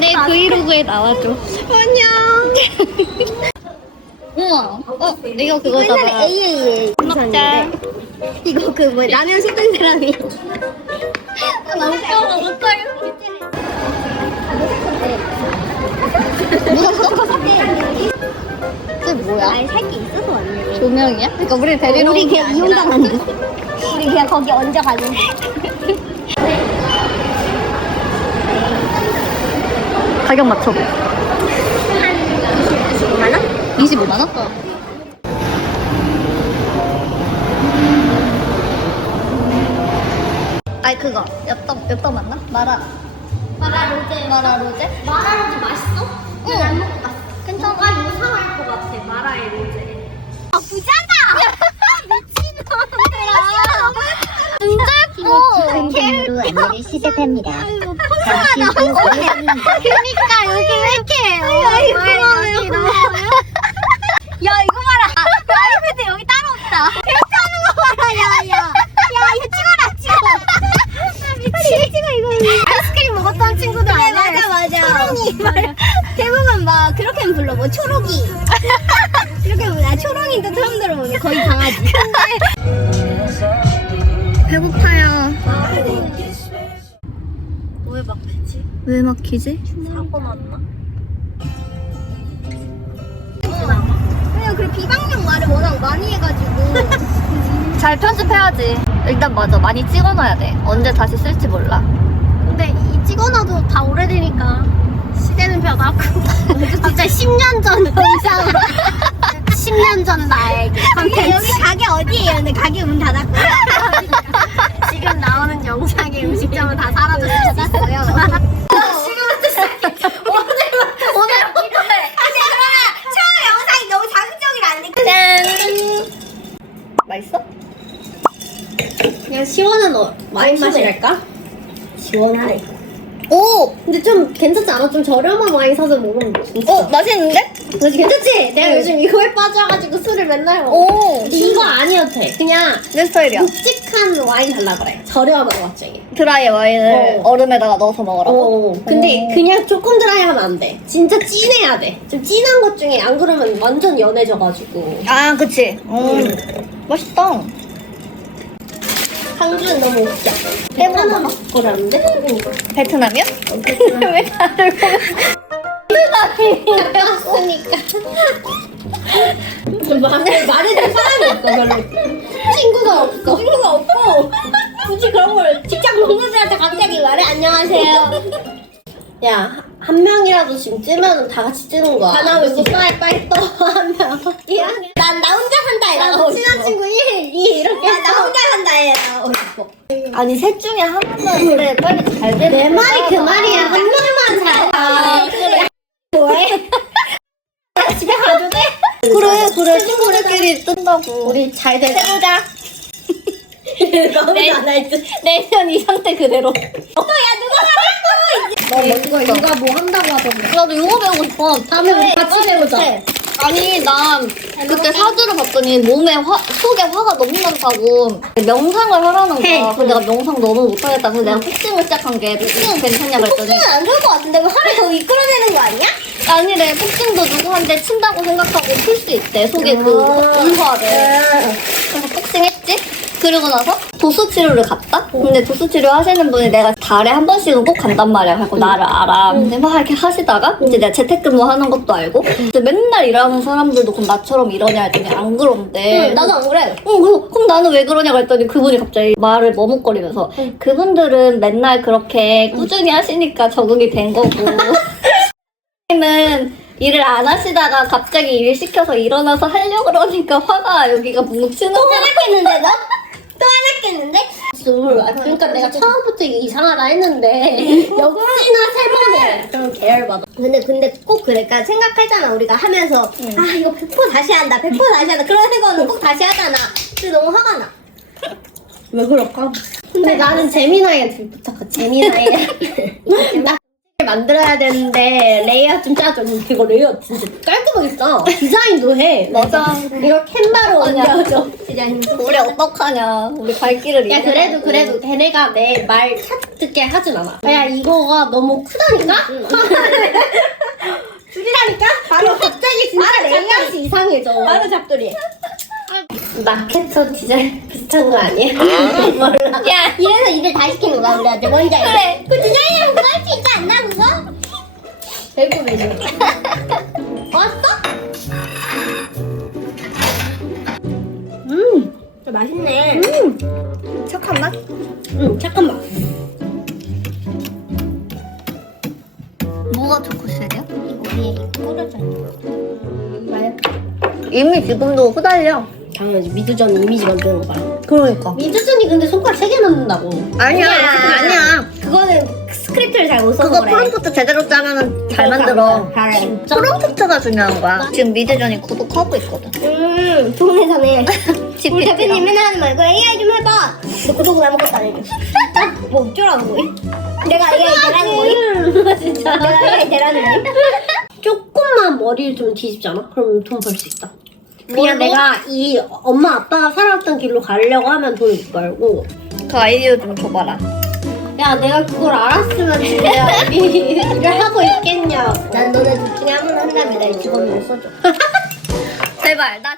내 브이로그에 나와줘. 안녕. 우와, 어, 내가 그거잖아. AAA. 먹자. 이거 그 뭐야, 라면 씹는 사람이. 너무 떨어, 너무 떨어. 누가 섞어 이게 뭐야? 아니, 살게 있어. 서 왔네. 조명이야? 그러니까 우리 데리러 우리 그냥 듯. 우리 그냥 거기 얹어가는. 가격 맞춰봐. 얼마나? 25만 원? 아니 그거 엽떡 엽떡 맞나? 마라 마라 로제. 마라 로제? 마라 로제 진짜 예뻐. 로 안내를 시작합니다. 아이고 잠시 후. 그러니까 여기 왜 이렇게 해요? 이거 야 이거 봐라. 야, 아이패드 여기 따로 없다. 괜찮은 거 봐라. 야야. 야 이거 찍어라 찍어. 미치. 찍어 이거. 아이스크림 먹었던 친구들 네, 맞아 맞아. 초롱이 말 대부분 막 그렇게 불러 뭐 초록이. 그렇게 불러. 초롱이도 처음 들어보네. 거의 강아지. 배고파요. 왜 막히지? 왜 막히지? 사고 났나? 왜요? 그 비방용 말을 워낙 많이 해가지고. 잘 편집해야지. 일단 맞아. 많이 찍어놔야 돼. 언제 다시 쓸지 몰라. 근데 이 찍어놔도 다 오래되니까 시대는 변하고 진짜 10년 전 의상으로 10년 전 나에게 여기, 여기 가게 어디예요? 근데 가게 문 닫았고 그냥 시원한 어, 와인 맛이랄까? 시원하네 오. 근데 좀 괜찮지 않아? 좀 저렴한 와인 사서 먹으면 진짜 어 맛있는데? 그래서 괜찮지? 내가 응. 요즘 이거에 빠져가지고 술을 맨날 먹어. 오. 이거 아니어도 돼. 그냥 내 스타일이야. 묵직한 와인 달라 그래. 저렴한 와중에. 드라이 와인을 어. 얼음에다가 넣어서 먹으라고. 어. 근데 오. 그냥 조금 드라이하면 안 돼. 진짜 진해야 돼. 좀 진한 것 중에 안 그러면 완전 연해져가지고. 아 그치. 음. 맛있다. 상주는 너무 웃겨. 베트남 거라는데? 베트남이야? 왜 다들 보면 가까웠으니까. 말을, 말해줄 사람이 없어, 별로. 친구가 없어. 친구가 없고. 굳이 그런 걸 직장 동료들한테 갑자기 말해, 안녕하세요. 야, 한 명이라도 지금 찌면은 다 같이 찌는 거야. 다 나오고 있어. 빨리, 빨리 떠, 한 명. 난나 혼자 산다에 나가고 친한 친구 1, 2, 이렇게. 나 혼자 아니 셋 중에 하나는 그래 빨리 잘 되는 내 말이 그 말이야. 한 명만 잘 가. 그래. 뭐해? 나 집에 가도 돼? 그래 그래 친구들끼리 뜬다고 우리 잘 되자. 해보자 너무 네. 안할 듯. 내년 이 상태 그대로 야 누가 하라고? 너 뭔가 누가 뭐 한다고 하던데. 나도 영어 배우고 싶어 다음에 같이 배우자. 아니 난 그때 사주를 봤더니 몸에 화, 속에 화가 너무 많다고. 명상을 하라는 거야. 해. 근데 내가 명상 너무 못하겠다. 그래서 내가 복싱을 시작한 게 복싱은 괜찮냐 그랬더니 복싱은 안 좋을 것 같은데 왜 화를 더 이끌어내는 거 아니야? 아니래. 복싱도 누구한테 친다고 생각하고 풀 수 있대. 속에 그 아. 울화를 그래서 복싱 했지 그리고 나서 도수 치료를 갔다 근데 도수 치료 하시는 분이 내가 달에 한 번씩은 꼭 간단 말이야 그래서 나를 알아 근데 막 이렇게 하시다가 이제 내가 재택근무 하는 것도 알고 근데 맨날 일하는 사람들도 그럼 나처럼 이러냐 했더니 안 그런데 응, 나도 안 그래. 어, 그래서 그럼 나는 왜 그러냐고 했더니 그분이 갑자기 말을 머뭇거리면서 그분들은 맨날 그렇게 꾸준히 하시니까 적응이 된 거고 는 일을 안 하시다가 갑자기 일 시켜서 일어나서 하려고 그러니까 화가 여기가 뭉치는 또 거야. 화났겠는데 너? 또 화났겠는데? 그러니까 내가 처음부터 이게 이상하다 했는데 역시나 세 번을 좀 계열받아. 근데 근데 꼭 그러니까 생각하잖아 우리가 하면서. 아 이거 100% 다시 한다 100% 다시 한다. 그런 거는 꼭 다시 하잖아. 근데 너무 화가 나. 왜 그럴까? 근데 나는 재미나이한테 부탁해 재미나이. 나 만들어야 되는데 레이아웃 좀 짜줘 이거 레이아웃 진짜 깔끔하게 짜 디자인도 해 맞아. 이거 캔바로. 옮겨줘 디자인 우리 어떡하냐. 우리 발길을 야 잃어가지고. 그래도 그래도 걔네가 내 말 듣게 하진 않아 야 이거가 너무 크다니까? 잡돌이라니까? 바로 갑자기 진짜 레이아웃이 이상해져. 바로 잡돌이. 마케터 디자인 비슷한 거 아니야? 몰라. 야, 이래서 일을 다 시키는 거야 우리한테 뭔지 알지? 그래. 그 디자인이랑 그거 할수 있지 않나 그거? 매주. 왔어? 음, 맛있네. 음, 착한 맛? 음, 잠깐만. 뭐가 초코쉘이야? 이거 위에 뿌려져 있는 거. 말. 이미 지금도 후달려. 당연하지 미두전 이미지 만드는 거야. 그러니까. 미두전이 근데 손가락 세 개 넣는다고. 아니야, 아니야. 그거는 스크립트를 잘 못 써서 그거 그래. 프롬프트 제대로 짜면 잘 만들어. 잘해. 진짜. 프롬프트가 중요한 거야. 지금 미드전이 구독하고 있거든. 음, 회사네. 집 우리 대표님 맨날 하는 말, 그 AI 좀 해봐. 너 구독은 아무것도 안 해줘. 뭐 어쩌라는 거야? 내가 AI 되라는 거야? 진짜. 내가 AI 되라는 거야? 조금만 머리를 좀 뒤집지 않아? 그럼 돈 벌 수 있다. 그냥 뭘로? 내가 이 엄마 아빠가 살아왔던 길로 가려고 하면 돈을 못 벌고 그 아이디어 좀 줘봐라. 야 내가 그걸 알았으면 진짜 이 일을 하고 있겠냐고 난 너네 둘 중에 아무나 한다면 내 직원으로 써줘 제발, 나